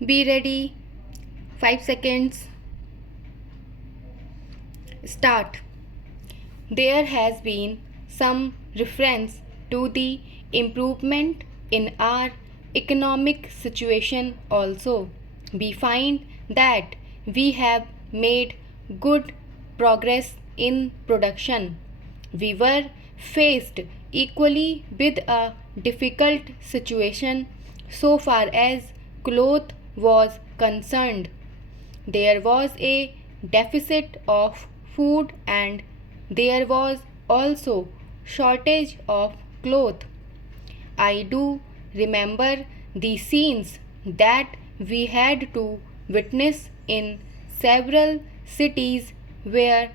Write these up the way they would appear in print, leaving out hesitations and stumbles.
Be ready. 5 seconds. Start. There has been some reference to the improvement in our economic situation also. We find that we have made good progress in production. We were faced equally with a difficult situation so far as cloth was concerned. There was a deficit of food and there was also shortage of cloth. I do remember the scenes that we had to witness in several cities where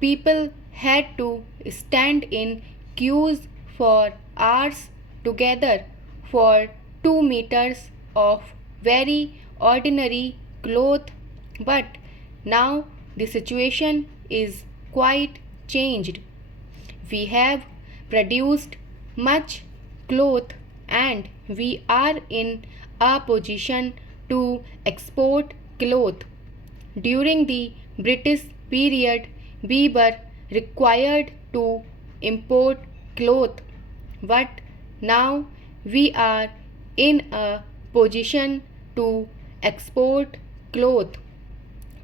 people had to stand in queues for hours together for 2 meters of very ordinary cloth, but now the situation is quite changed. We have produced much cloth and we are in a position to export cloth. During the British period, we were required to import cloth, but now we are in a position to export cloth.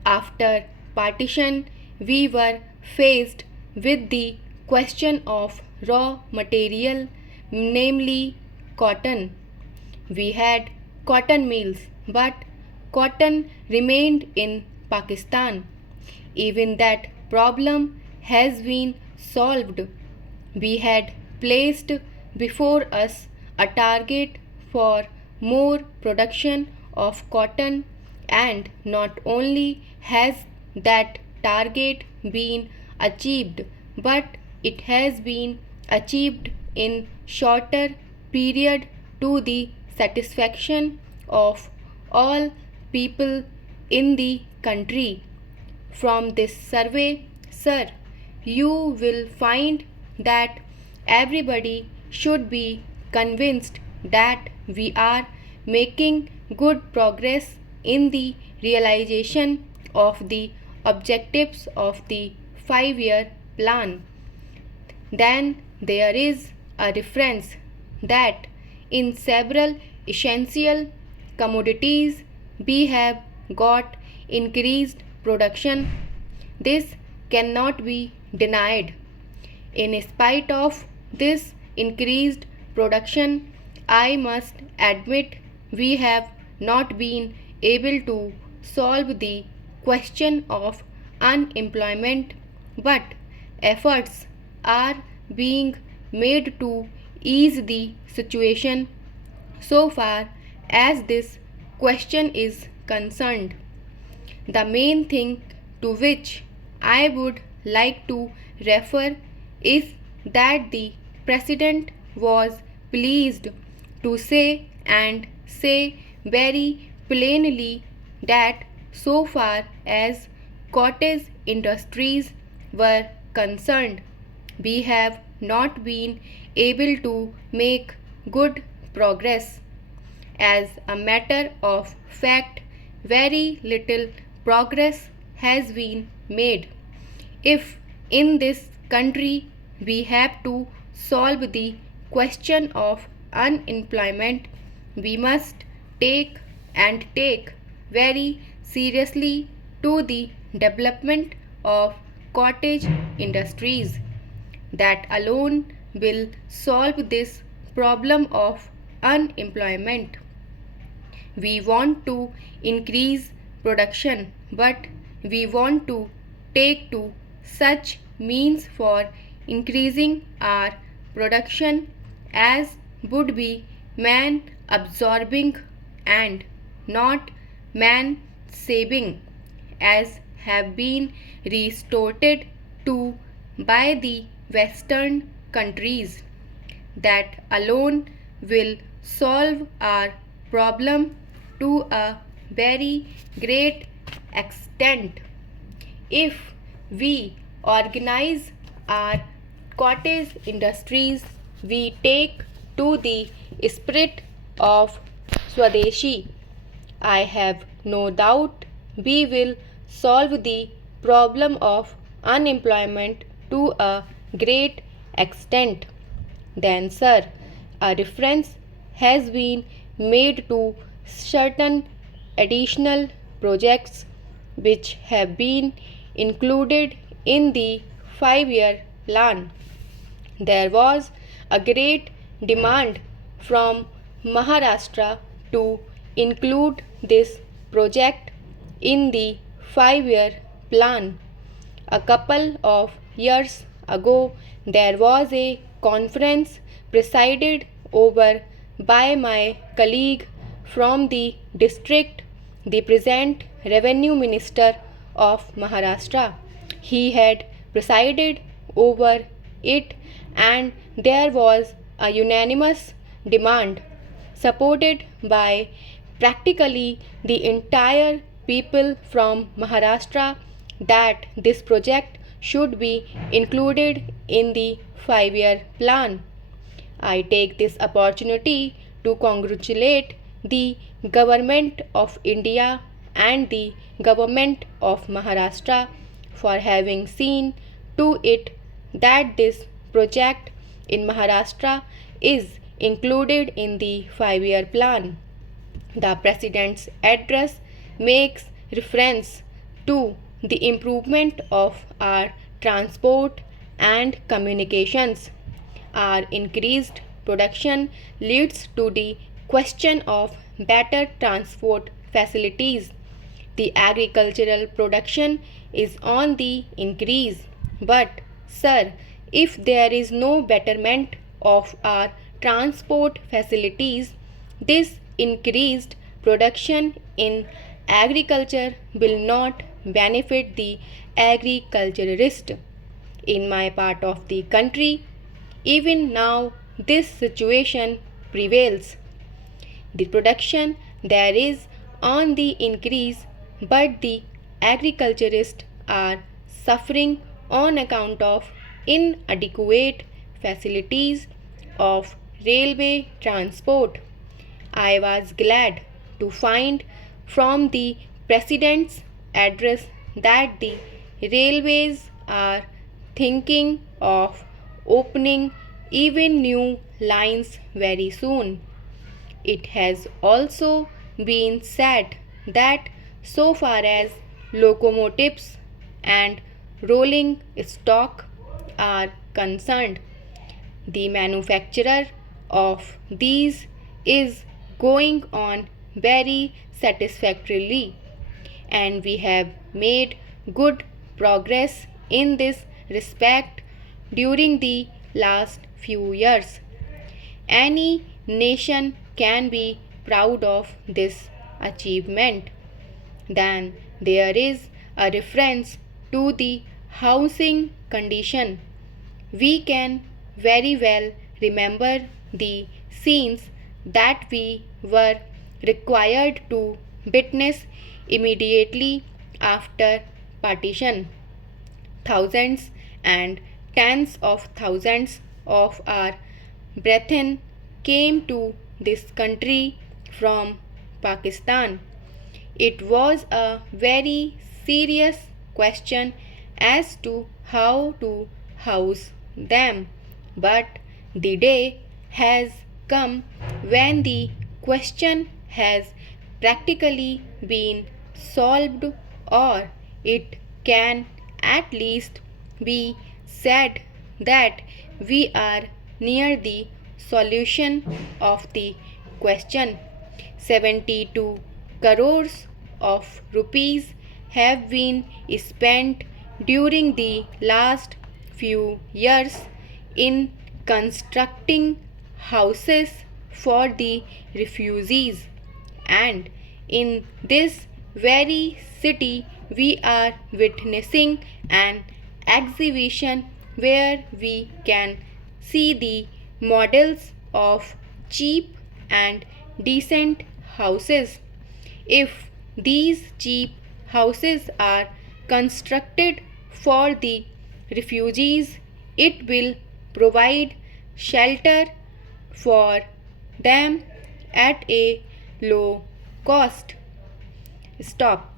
After partition, we were faced with the question of raw material, namely cotton. We had cotton mills, but cotton remained in Pakistan. Even that problem has been solved. We had placed before us a target for more production of cotton, and not only has that target been achieved, but it has been achieved in shorter period to the satisfaction of all people in the country. From this survey, sir, you will find that everybody should be convinced that we are making good progress in the realization of the objectives of the 5-year plan. Then there is a reference that in several essential commodities we have got increased production. This cannot be denied. In spite of this increased production, I must admit we have not been able to solve the question of unemployment, but efforts are being made to ease the situation so far as this question is concerned. The main thing to which I would like to refer is that the President was pleased to say and say very plainly that so far as cottage industries were concerned, we have not been able to make good progress. As a matter of fact, very little progress has been made. If in this country we have to solve the question of unemployment, we must take very seriously to the development of cottage industries. That alone will solve this problem of unemployment. We want to increase production, but we want to take to such means for increasing our production as would be man absorbing and not man saving, as have been resorted to by the Western countries. That alone will solve our problem to a very great extent. If we organize our cottage industries, we take to the spirit of Swadeshi. I have no doubt we will solve the problem of unemployment to a great extent. Then, sir, a reference has been made to certain additional projects which have been included in the 5-year plan. There was a great demand from Maharashtra to include this project in the 5-year plan. A couple of years ago, there was a conference presided over by my colleague from the district, the present Revenue Minister of Maharashtra. He had presided over it, and there was a unanimous demand supported by practically the entire people from Maharashtra that this project should be included in the 5-year plan. I take this opportunity to congratulate the Government of India and the Government of Maharashtra for having seen to it that this project in Maharashtra is included in the 5-year plan. The President's address makes reference to the improvement of our transport and communications. Our increased production leads to the question of better transport facilities. The agricultural production is on the increase. But, sir, if there is no betterment of our transport facilities, this increased production in agriculture will not benefit the agriculturist. In my part of the country, even now this situation prevails. The production there is on the increase, but the agriculturists are suffering on account of inadequate facilities of railway transport. I was glad to find from the President's address that the railways are thinking of opening even new lines very soon. It has also been said that so far as locomotives and rolling stock are concerned, the manufacturer of these is going on very satisfactorily, and we have made good progress in this respect during the last few years. Any nation can be proud of this achievement. Then there is a reference to the housing condition. We can very well remember the scenes that we were required to witness immediately after partition. Thousands and tens of thousands of our brethren came to this country from Pakistan. It was a very serious question as to how to house them, but the day has come when the question has practically been solved, or it can at least be said that we are near the solution of the question. 72 crores of rupees have been spent during the last few years in constructing houses for the refugees, and in this very city we are witnessing an exhibition where we can see the models of cheap and decent houses. If these cheap houses are constructed for the refugees, it will provide shelter for them at a low cost. Stop.